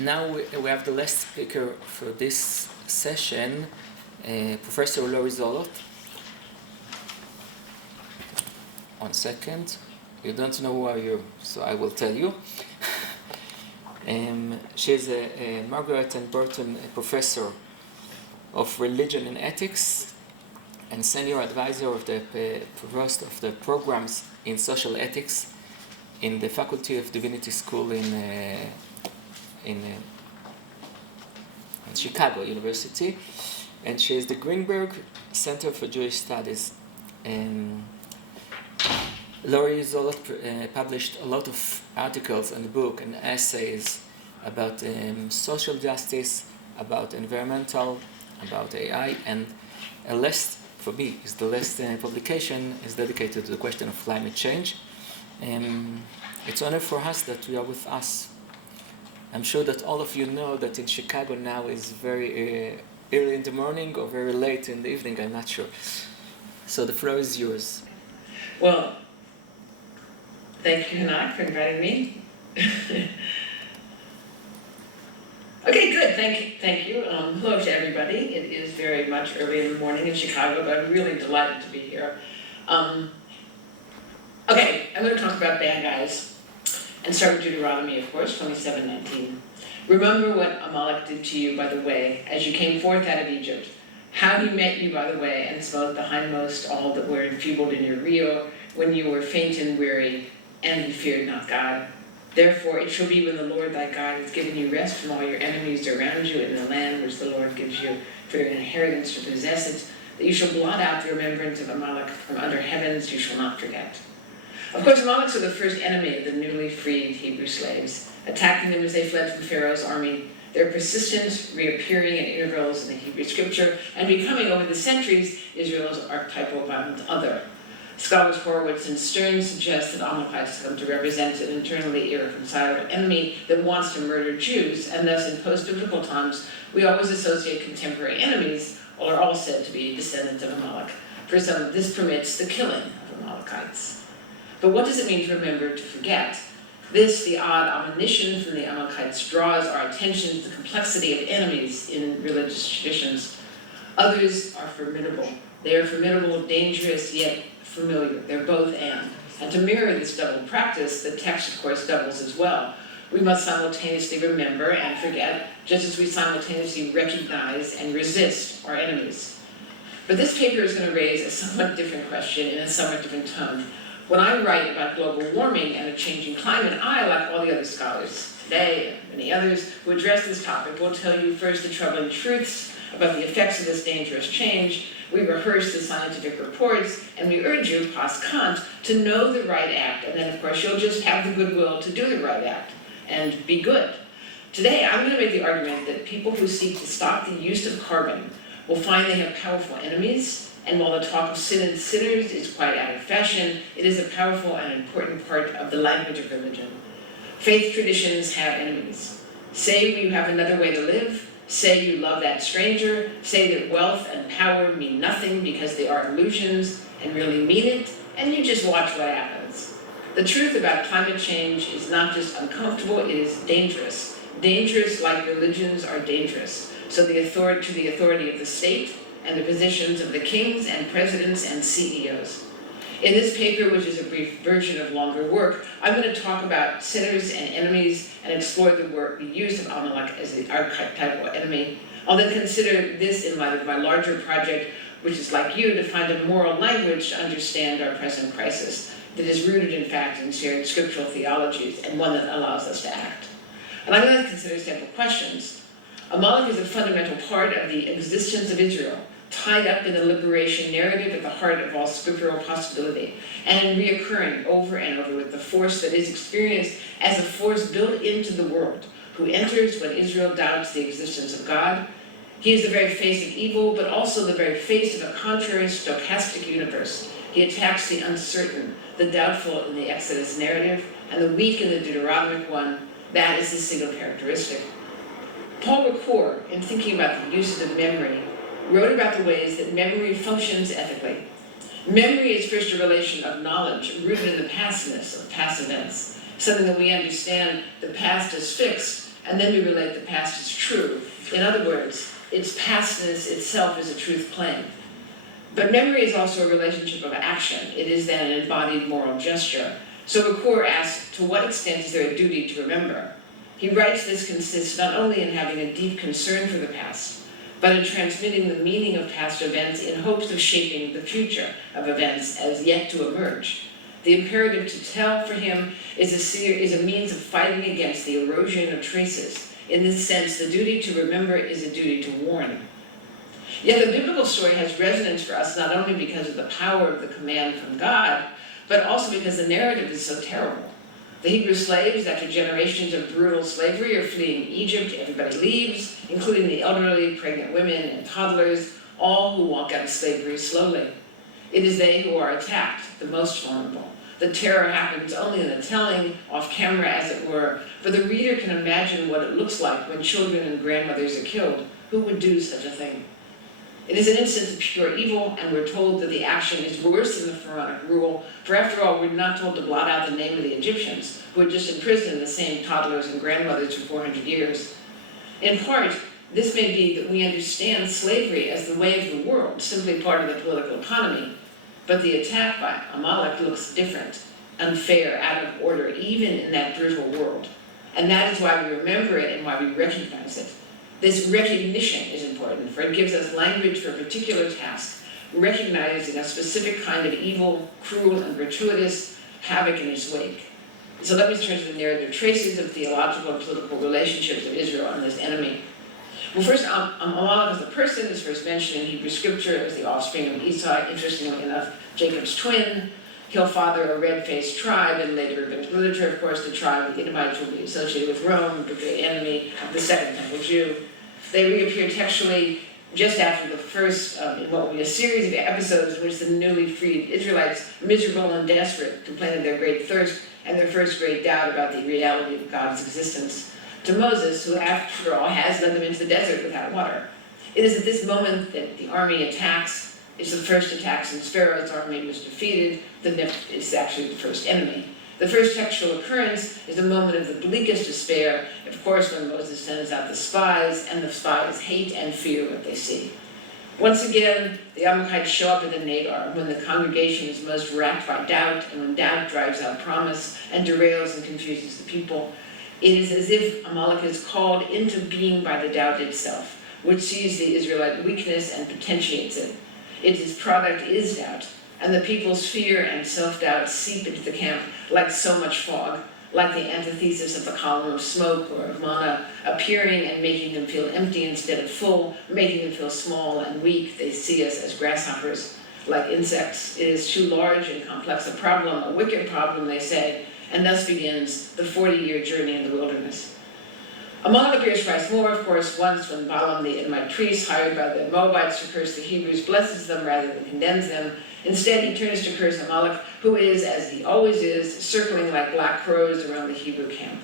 Now we have the last speaker for this session, Professor Laurie Zoloth. 1 second. You don't know who are you, so I will tell you. She's a Margaret and Burton Professor of Religion and Ethics and Senior Advisor of the Provost of the Programs in Social Ethics in the Faculty of Divinity School in Chicago University, and she is the Greenberg Center for Jewish Studies. Laurie Zoloth published a lot of articles and book and essays about social justice, about environmental, about AI, and a last, for me, is the last publication is dedicated to the question of climate change. It's an honor for us that you are with us. I'm sure that all of you know that in Chicago now is very early in the morning or very late in the evening, I'm not sure. So the floor is yours. Well, thank you, Hanak, for inviting me. Okay, good, thank you. Hello to everybody. It is very much early in the morning in Chicago, but I'm really delighted to be here. Okay, I'm going to talk about bad guys. And start with Deuteronomy, of course, 27:19. Remember what Amalek did to you by the way, as you came forth out of Egypt, how he met you by the way, and smote the hindmost, all that were enfeebled in your rear, when you were faint and weary, and you feared not God. Therefore it shall be when the Lord thy God has given you rest from all your enemies around you in the land which the Lord gives you for your inheritance to possess it, that you shall blot out the remembrance of Amalek from under heavens, you shall not forget. Of course, Amaleks are the first enemy of the newly freed Hebrew slaves, attacking them as they fled from Pharaoh's army. Their persistence, reappearing at intervals in the Hebrew scripture, and becoming over the centuries Israel's archetypal violent other. Scholars Horowitz and Stern suggest that Amalekites come to represent an internally irreconcilable enemy that wants to murder Jews, and thus in post-biblical times we always associate contemporary enemies, or are all said to be descendants of Amalek. For some, this permits the killing of Amalekites. But what does it mean to remember to forget? This, the odd admonition from the Amalekites, draws our attention to the complexity of enemies in religious traditions. Others are formidable. They are formidable, dangerous, yet familiar. They're both and. And to mirror this double practice, the text, of course, doubles as well. We must simultaneously remember and forget, just as we simultaneously recognize and resist our enemies. But this paper is going to raise a somewhat different question in a somewhat different tone. When I write about global warming and a changing climate, I, like all the other scholars today and many others who address this topic, will tell you first the troubling truths about the effects of this dangerous change. We rehearse the scientific reports, and we urge you, past Kant, to know the right act, and then of course you'll just have the goodwill to do the right act and be good. Today I'm going to make the argument that people who seek to stop the use of carbon will find they have powerful enemies. And while the talk of sin and sinners is quite out of fashion, it is a powerful and important part of the language of religion. Faith traditions have enemies. Say you have another way to live, say you love that stranger, say that wealth and power mean nothing because they are illusions, and really mean it, and you just watch what happens. The truth about climate change is not just uncomfortable, it is dangerous. Dangerous like religions are dangerous. So to the authority of the state, and the positions of the kings and presidents and CEOs. In this paper, which is a brief version of longer work, I'm going to talk about sinners and enemies and explore the use of Amalek as the archetypal enemy. I'll then consider this in light of my larger project, which is like you, to find a moral language to understand our present crisis that is rooted, in fact, in shared scriptural theologies and one that allows us to act. And I'm going to consider several questions. Amalek is a fundamental part of the existence of Israel, tied up in the liberation narrative at the heart of all scriptural possibility, and reoccurring over and over with the force that is experienced as a force built into the world, who enters when Israel doubts the existence of God. He is the very face of evil, but also the very face of a contrary stochastic universe. He attacks the uncertain, the doubtful in the Exodus narrative, and the weak in the Deuteronomic one. That is his single characteristic. Paul Ricoeur, in thinking about the uses of memory, wrote about the ways that memory functions ethically. Memory is first a relation of knowledge rooted in the pastness of past events, something that we understand the past is fixed, and then we relate the past as true. In other words, its pastness itself is a truth claim. But memory is also a relationship of action. It is then an embodied moral gesture. So Ricoeur asks, to what extent is there a duty to remember? He writes this consists not only in having a deep concern for the past, but in transmitting the meaning of past events in hopes of shaping the future of events as yet to emerge. The imperative to tell for him is a means of fighting against the erosion of traces. In this sense, the duty to remember is a duty to warn. Yet the biblical story has resonance for us not only because of the power of the command from God, but also because the narrative is so terrible. The Hebrew slaves, after generations of brutal slavery, are fleeing Egypt. Everybody leaves, including the elderly, pregnant women, and toddlers, all who walk out of slavery slowly. It is they who are attacked, the most vulnerable. The terror happens only in the telling, off camera as it were, but the reader can imagine what it looks like when children and grandmothers are killed. Who would do such a thing? It is an instance of pure evil, and we're told that the action is worse than the pharaonic rule, for after all, we're not told to blot out the name of the Egyptians, who had just imprisoned the same toddlers and grandmothers for 400 years. In part, this may be that we understand slavery as the way of the world, simply part of the political economy, but the attack by Amalek looks different, unfair, out of order, even in that brutal world. And that is why we remember it and why we recognize it. This recognition is important, for it gives us language for a particular task, recognizing a specific kind of evil, cruel, and gratuitous havoc in its wake. So let me turn to the narrative traces of theological and political relationships of Israel and this enemy. Well, first, Amalek as a person is first mentioned in Hebrew scripture as the offspring of Esau, interestingly enough, Jacob's twin. He'll father a red-faced tribe, and later in literature, of course, the tribe of the Edomites will be associated with Rome, the great enemy of the Second Temple Jew. They reappear textually just after the first, in what will be a series of episodes in which the newly freed Israelites, miserable and desperate, complain of their great thirst and their first great doubt about the reality of God's existence, to Moses, who after all has led them into the desert without water. It is at this moment that the army attacks. It's the first attack since Pharaoh's army was defeated. It's actually the first enemy. The first textual occurrence is a moment of the bleakest despair, of course, when Moses sends out the spies, and the spies hate and fear what they see. Once again, the Amalekites show up in the Nadar when the congregation is most racked by doubt, and when doubt drives out promise and derails and confuses the people. It is as if Amalek is called into being by the doubt itself, which sees the Israelite weakness and potentiates it. Its product is doubt, and the people's fear and self-doubt seep into the camp like so much fog, like the antithesis of the column of smoke or of manna, appearing and making them feel empty instead of full, making them feel small and weak. They see us as grasshoppers, like insects. It is too large and complex a problem, a wicked problem, they say, and thus begins the 40-year journey in the wilderness. Amalek appears twice more, of course, once when Balaam, the Edomite priest, hired by the Moabites to curse the Hebrews, blesses them rather than condemns them. Instead, he turns to curse Amalek, who is, as he always is, circling like black crows around the Hebrew camp.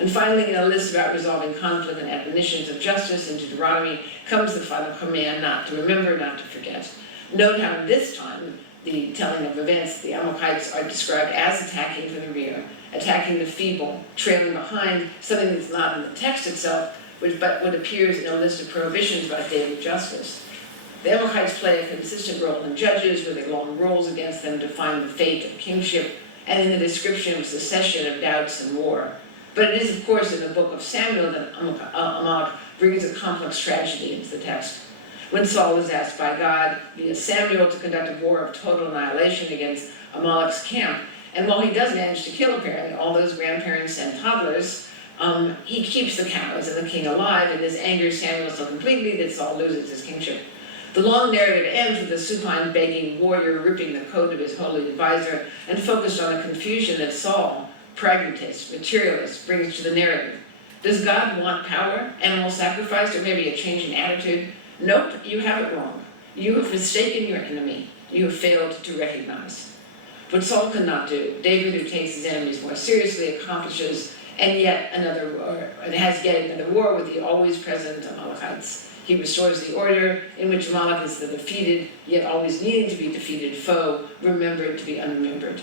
And finally, in a list about resolving conflict and admonitions of justice in Deuteronomy, comes the final command not to remember, not to forget. Note how this time, the telling of events, the Amalekites are described as attacking from the rear, attacking the feeble, trailing behind, something that's not in the text itself, but what appears in a list of prohibitions about daily justice. The Amalekites play a consistent role in Judges, where they long rolls against them to find the fate of kingship, and in the description of secession, of doubts, and war. But it is, of course, in the book of Samuel that Amalek brings a complex tragedy into the text. When Saul is asked by God via Samuel to conduct a war of total annihilation against Amalek's camp, and while he does manage to kill, apparently, all those grandparents and toddlers, he keeps the cows and the king alive, and this angers Samuel so completely that Saul loses his kingship. The long narrative ends with the supine begging warrior ripping the coat of his holy advisor and focused on the confusion that Saul, pragmatist, materialist, brings to the narrative. Does God want power, animal sacrifice, or maybe a change in attitude? Nope, you have it wrong. You have mistaken your enemy. You have failed to recognize. What Saul could not do, David, who takes his enemies more seriously, accomplishes, and has yet another war with the always present Amalekites. He restores the order in which Amalek is the defeated, yet always needing to be defeated foe, remembered to be unremembered.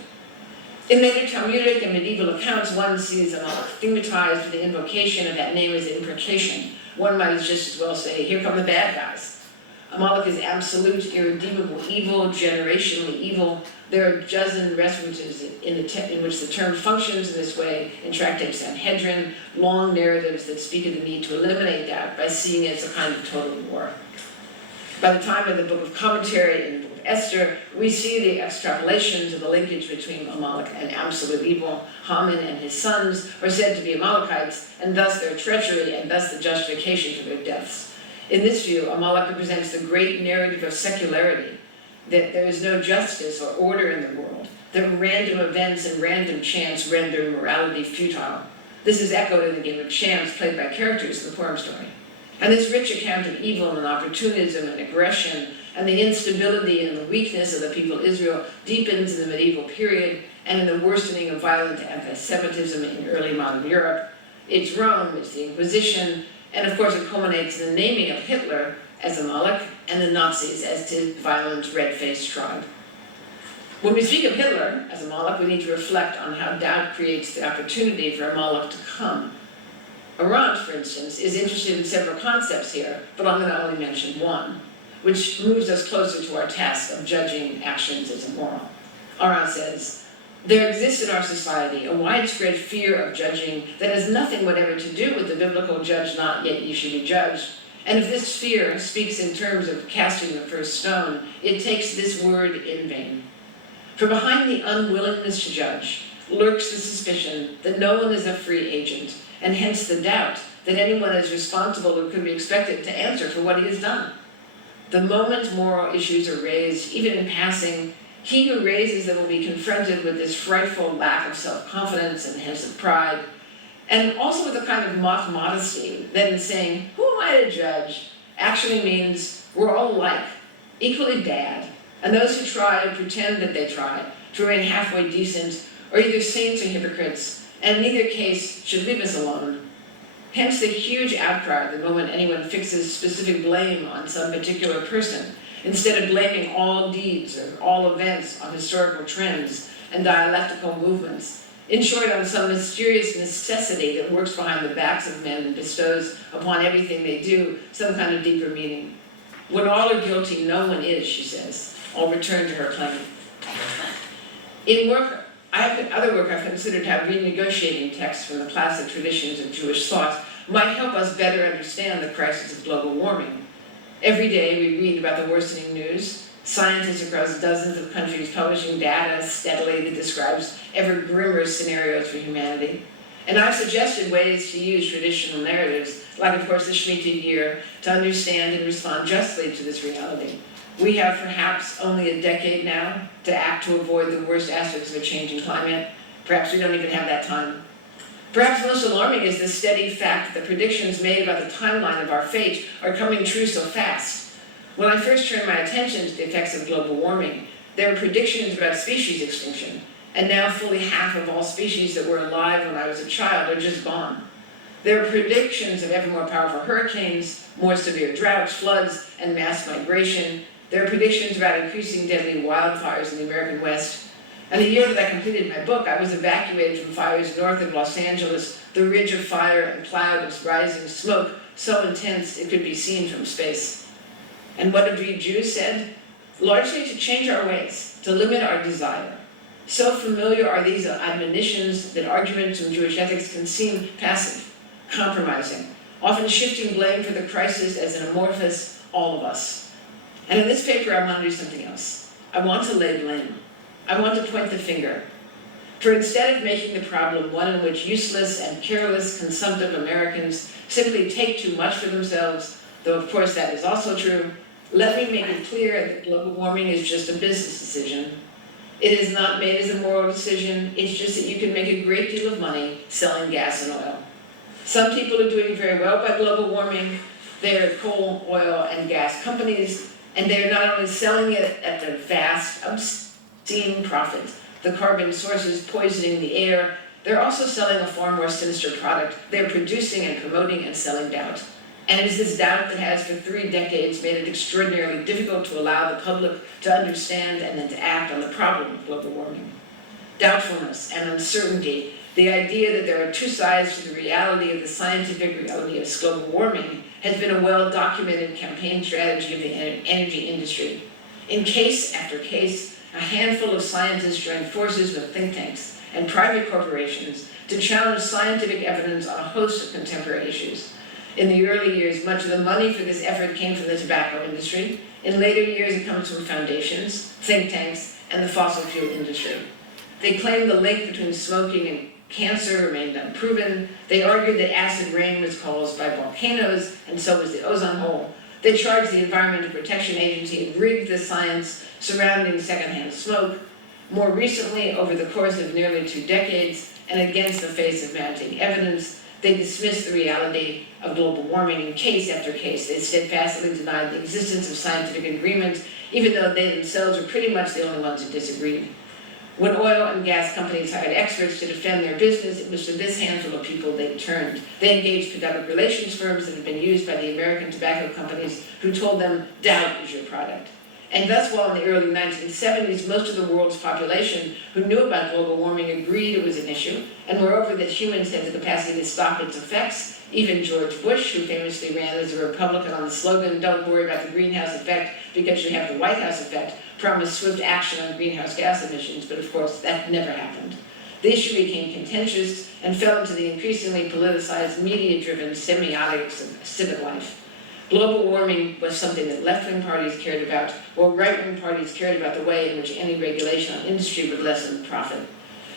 In later Talmudic and medieval accounts, one sees Amalek stigmatized with the invocation of that name as an imprecation. One might just as well say, here come the bad guys. Amalek is absolute, irredeemable evil, generationally evil. There are a dozen references in which the term functions in this way in Tractate Sanhedrin, long narratives that speak of the need to eliminate doubt by seeing it as a kind of total war. By the time of the Book of Commentary in the Book of Esther, we see the extrapolations of the linkage between Amalek and absolute evil. Haman and his sons are said to be Amalekites, and thus their treachery, and thus the justification for their deaths. In this view, Amalek represents the great narrative of secularity, that there is no justice or order in the world, that random events and random chance render morality futile. This is echoed in the game of chance played by characters in the Purim story. And this rich account of evil and opportunism and aggression and the instability and the weakness of the people of Israel deepens in the medieval period and in the worsening of violent anti-Semitism in early modern Europe. It's Rome, it's the Inquisition, and of course it culminates in the naming of Hitler as Amalek and the Nazis as his violent red-faced tribe. When we speak of Hitler as Amalek, we need to reflect on how doubt creates the opportunity for Amalek to come. Arendt, for instance, is interested in several concepts here, but I'm going to only mention one, which moves us closer to our task of judging actions as immoral. Arendt says, there exists in our society a widespread fear of judging that has nothing whatever to do with the biblical judge not yet ye should be judged. And if this fear speaks in terms of casting the first stone, it takes this word in vain. For behind the unwillingness to judge lurks the suspicion that no one is a free agent, and hence the doubt that anyone is responsible or could be expected to answer for what he has done. The moment moral issues are raised, even in passing, he who raises them will be confronted with this frightful lack of self-confidence and hence of pride, and also with a kind of mock modesty that in saying, who am I to judge, actually means we're all alike, equally bad, and those who try to pretend that they try to remain halfway decent are either saints or hypocrites, and in either case should leave us alone. Hence the huge outcry the moment anyone fixes specific blame on some particular person, instead of blaming all deeds or all events on historical trends and dialectical movements. In short, on some mysterious necessity that works behind the backs of men and bestows upon everything they do some kind of deeper meaning. When all are guilty, no one is, she says. I'll return to her claim. In other work I've considered how renegotiating texts from the classic traditions of Jewish thought might help us better understand the crisis of global warming. Every day we read about the worsening news, scientists across dozens of countries publishing data steadily that describes ever grimmer scenarios for humanity. And I've suggested ways to use traditional narratives, like of course the Shemitah year, to understand and respond justly to this reality. We have perhaps only a decade now to act to avoid the worst aspects of a changing climate. Perhaps we don't even have that time. Perhaps most alarming is the steady fact that the predictions made about the timeline of our fate are coming true so fast. When I first turned my attention to the effects of global warming, there were predictions about species extinction, and now fully half of all species that were alive when I was a child are just gone. There are predictions of ever more powerful hurricanes, more severe droughts, floods, and mass migration. There are predictions about increasing deadly wildfires in the American West. And the year that I completed my book, I was evacuated from fires north of Los Angeles, the ridge of fire and cloud of rising smoke, so intense it could be seen from space. And what have we Jews said? Largely to change our ways, to limit our desire. So familiar are these admonitions that arguments in Jewish ethics can seem passive, compromising, often shifting blame for the crisis as an amorphous all of us. And in this paper, I want to do something else. I want to lay blame. I want to point the finger. For instead of making the problem one in which useless and careless consumptive Americans simply take too much for themselves, though of course that is also true, let me make it clear that global warming is just a business decision. It is not made as a moral decision, it's just that you can make a great deal of money selling gas and oil. Some people are doing very well by global warming. They're coal, oil, and gas companies, and they're not only selling it at the vast, obscene profits, the carbon sources poisoning the air, they're also selling a far more sinister product. They're producing and promoting and selling doubt. And it is this doubt that has for 3 decades made it extraordinarily difficult to allow the public to understand and then to act on the problem of global warming. doubtfulness and uncertainty, the idea that there are two sides to the reality of the scientific reality of global warming has been a well-documented campaign strategy of the energy industry. In case after case, a handful of scientists joined forces with think tanks and private corporations to challenge scientific evidence on a host of contemporary issues. In the early years, much of the money for this effort came from the tobacco industry. In later years, it comes from foundations, think tanks, and the fossil fuel industry. They claimed the link between smoking and cancer remained unproven. They argued that acid rain was caused by volcanoes, and so was the ozone hole. They charged the Environmental Protection Agency had rigged the science surrounding secondhand smoke. More recently, over the course of nearly 2 decades, and against the face of mounting evidence, they dismissed the reality of global warming in case after case. They steadfastly denied the existence of scientific agreement, even though they themselves were pretty much the only ones who disagreed. When oil and gas companies hired experts to defend their business, it was to this handful of people they turned. They engaged public relations firms that had been used by the American tobacco companies who told them, doubt is your product. And thus, while in the early 1970s, most of the world's population who knew about global warming agreed it was an issue, and moreover that humans had the capacity to stop its effects, even George Bush, who famously ran as a Republican on the slogan, don't worry about the greenhouse effect because you have the White House effect, promised swift action on greenhouse gas emissions, but of course that never happened. The issue became contentious and fell into the increasingly politicized, media-driven semiotics of civic life. Global warming was something that left-wing parties cared about, or right-wing parties cared about the way in which any regulation on industry would lessen profit.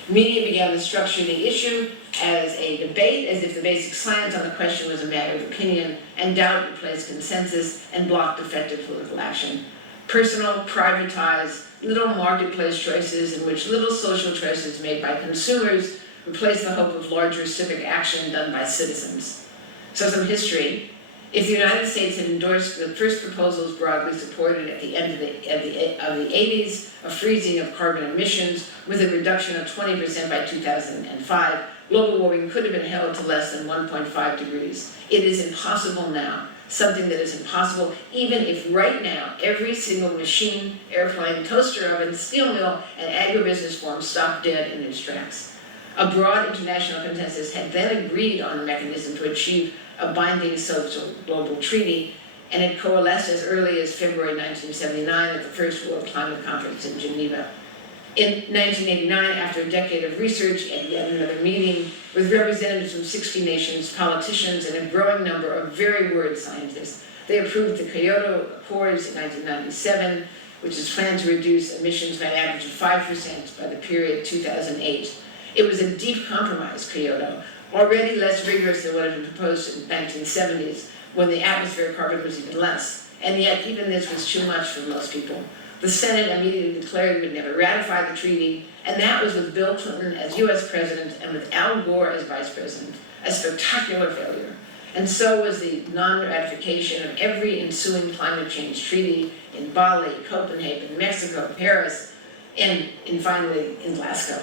Media began to structure the issue as a debate, as if the basic science on the question was a matter of opinion, and doubt replaced consensus and blocked effective political action. Personal, privatized, little marketplace choices in which little social choices made by consumers replaced the hope of larger civic action done by citizens. So some history. If the United States had endorsed the first proposals broadly supported at the end of the 80s, a freezing of carbon emissions with a reduction of 20% by 2005, global warming could have been held to less than 1.5 degrees. It is impossible now, something that is impossible even if right now every single machine, airplane, toaster oven, steel mill, and agribusiness farm stopped dead in its tracks. A broad international consensus had then agreed on a mechanism to achieve a binding social global treaty, and it coalesced as early as February 1979 at the first World Climate Conference in Geneva. In 1989, after a decade of research and yet another meeting with representatives from 60 nations, politicians, and a growing number of very worried scientists, they approved the Kyoto Accords in 1997, which is planned to reduce emissions by an average of 5% by the period 2008. It was a deep compromise, Kyoto, already less rigorous than what had been proposed in the 1970s, when the atmospheric carbon was even less. And yet, even this was too much for most people. The Senate immediately declared it would never ratify the treaty, and that was with Bill Clinton as US President and with Al Gore as Vice President, a spectacular failure. And so was the non-ratification of every ensuing climate change treaty in Bali, Copenhagen, Mexico, Paris, and finally in Glasgow.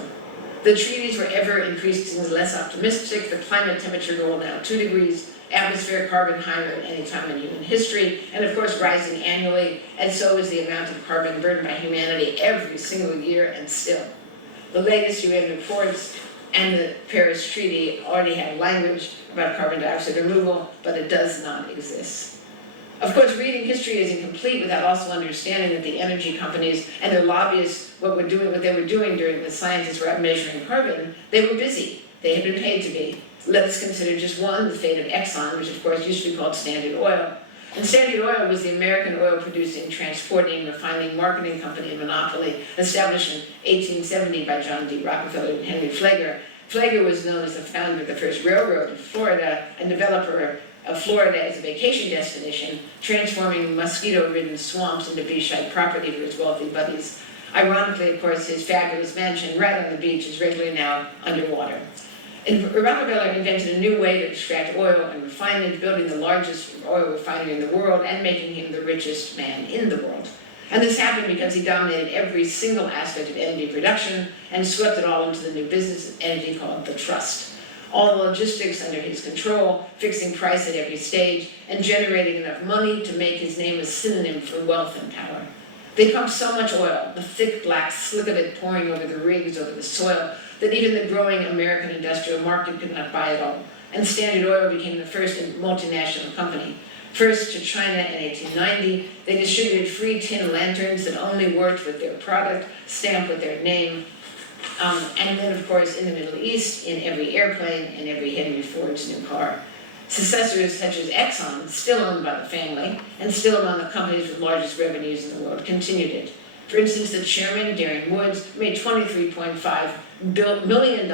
The treaties were ever increasingly less optimistic, the climate temperature goal now 2 degrees, atmospheric carbon higher than any time in human history, and of course rising annually, and so is the amount of carbon burned by humanity every single year, and still. The latest UN reports and the Paris Treaty already have language about carbon dioxide removal, but it does not exist. Of course, reading history is incomplete without also understanding that the energy companies and their lobbyists, what they were doing during the scientists were out measuring carbon, they were busy. They had been paid to be. Let us consider just one, the fate of Exxon, which of course used to be called Standard Oil. And Standard Oil was the American oil-producing, transporting, refining, marketing company and monopoly established in 1870 by John D. Rockefeller and Henry Flagler. Flagler was known as the founder of the first railroad in Florida and developer of Florida as a vacation destination, transforming mosquito-ridden swamps into beachside property for his wealthy buddies. Ironically, of course, his fabulous mansion right on the beach is regularly now underwater. And Rockefeller invented a new way to extract oil and refine it, building the largest oil refinery in the world and making him the richest man in the world. And this happened because he dominated every single aspect of energy production and swept it all into the new business entity called the trust. All the logistics under his control, fixing price at every stage, and generating enough money to make his name a synonym for wealth and power. They pumped so much oil, the thick black slick of it pouring over the rigs, over the soil, that even the growing American industrial market could not buy it all. And Standard Oil became the first multinational company. First to China in 1890, they distributed free tin lanterns that only worked with their product, stamped with their name. And then, of course, in the Middle East, in every airplane and every Henry Ford's new car. Successors such as Exxon, still owned by the family, and still among the companies with largest revenues in the world, continued it. For instance, the chairman, Darren Woods, made $23.5 million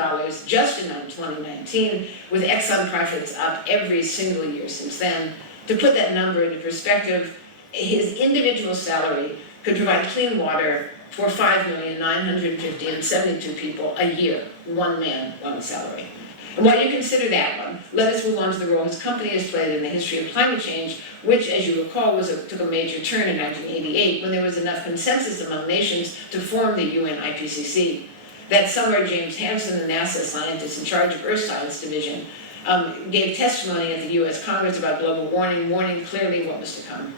just in 2019, with Exxon profits up every single year since then. To put that number into perspective, his individual salary could provide clean water for 5,950,072 people a year, one man, one salary. And while you consider that one, let us move on to the role his company has played in the history of climate change, which, as you recall, took a major turn in 1988 when there was enough consensus among nations to form the UN IPCC. That summer, James Hansen, the NASA scientist in charge of Earth Science Division, gave testimony at the US Congress about global warming, warning clearly what was to come.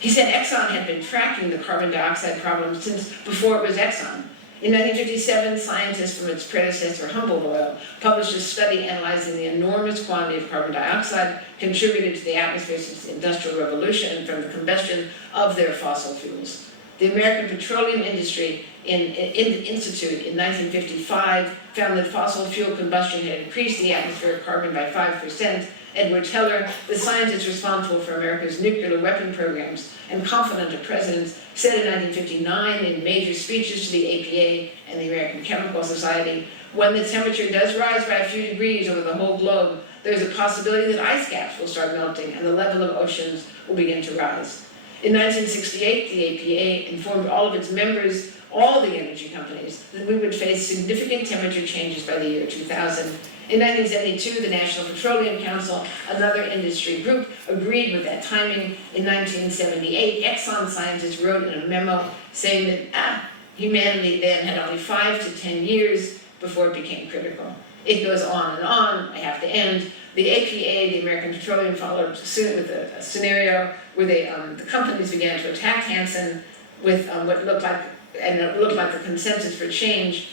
He said Exxon had been tracking the carbon dioxide problem since before it was Exxon. In 1957, scientists from its predecessor, Humboldt Oil, published a study analyzing the enormous quantity of carbon dioxide contributed to the atmosphere since the Industrial Revolution from the combustion of their fossil fuels. The American Petroleum Industry Institute in 1955 found that fossil fuel combustion had increased the atmospheric carbon by 5%. Edward Teller, the scientist responsible for America's nuclear weapon programs and confidant of presidents, said in 1959 in major speeches to the APA and the American Chemical Society, when the temperature does rise by a few degrees over the whole globe, there's a possibility that ice caps will start melting and the level of oceans will begin to rise. In 1968, the APA informed all of its members, all the energy companies, that we would face significant temperature changes by the year 2000. In 1972, the National Petroleum Council, another industry group, agreed with that timing. In 1978, Exxon scientists wrote in a memo saying that humanity then had only 5 to 10 years before it became critical. It goes on and on. I have to end. The APA, the American Petroleum, followed suit with a scenario where the companies began to attack Hansen with what looked like, and it looked like the consensus for change.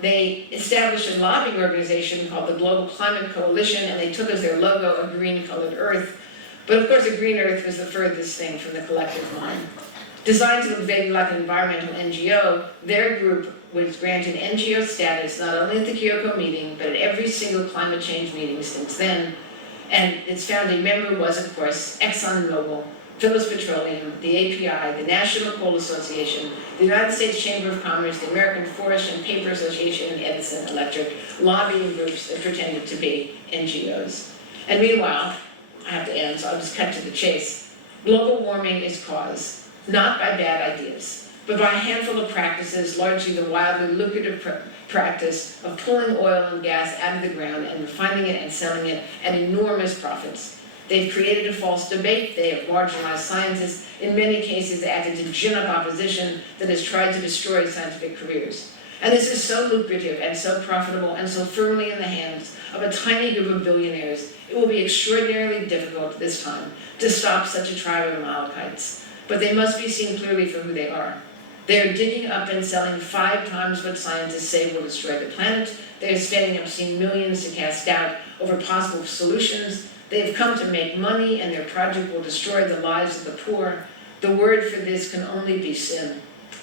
They established a lobbying organization called the Global Climate Coalition, and they took as their logo a green-colored earth. But of course, a green earth was the furthest thing from the collective mind. Designed to look vaguely like an environmental NGO, their group was granted NGO status not only at the Kyoto meeting, but at every single climate change meeting since then. And its founding member was, of course, ExxonMobil, Phillips Petroleum, the API, the National Coal Association, the United States Chamber of Commerce, the American Forest and Paper Association, and Edison Electric, lobbying groups that pretended to be NGOs. And meanwhile, I have to end, so I'll just cut to the chase. Global warming is caused, not by bad ideas, but by a handful of practices, largely the wildly lucrative practice of pulling oil and gas out of the ground and refining it and selling it at enormous profits. They've created a false debate, they have marginalized scientists, in many cases acted to gin up opposition that has tried to destroy scientific careers. And this is so lucrative and so profitable and so firmly in the hands of a tiny group of billionaires, it will be extraordinarily difficult this time to stop such a tribe of Amalekites. But they must be seen clearly for who they are. They are digging up and selling 5 times what scientists say will destroy the planet. They are spending obscene millions to cast doubt over possible solutions. They have come to make money, and their project will destroy the lives of the poor. The word for this can only be sin.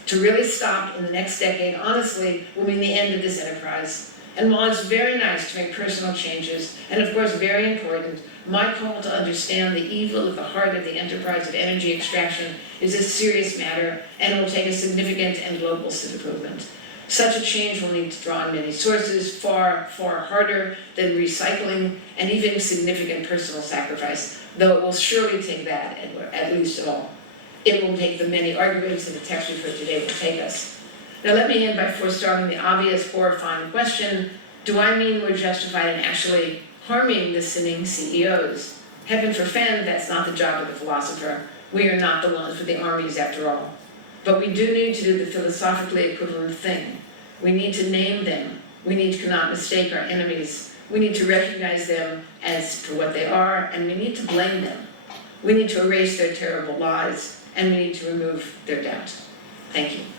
To really stop in the next decade, honestly, will mean the end of this enterprise. And while it's very nice to make personal changes, and of course very important, my call to understand the evil at the heart of the enterprise of energy extraction is a serious matter, and will take a significant and global civic movement. Such a change will need to draw on many sources, far, far harder than recycling and even significant personal sacrifice, though it will surely take that at least of all. It will take the many arguments that the text we've heard today will take us. Now let me end by forestalling the obvious, horrifying question, do I mean we're justified in actually harming the sinning CEOs? Heaven forfend, that's not the job of the philosopher. We are not the ones with the armies after all. But we do need to do the philosophically equivalent thing. We need to name them. We cannot mistake our enemies. We need to recognize them as for what they are, and we need to blame them. We need to erase their terrible lies, and we need to remove their doubt. Thank you.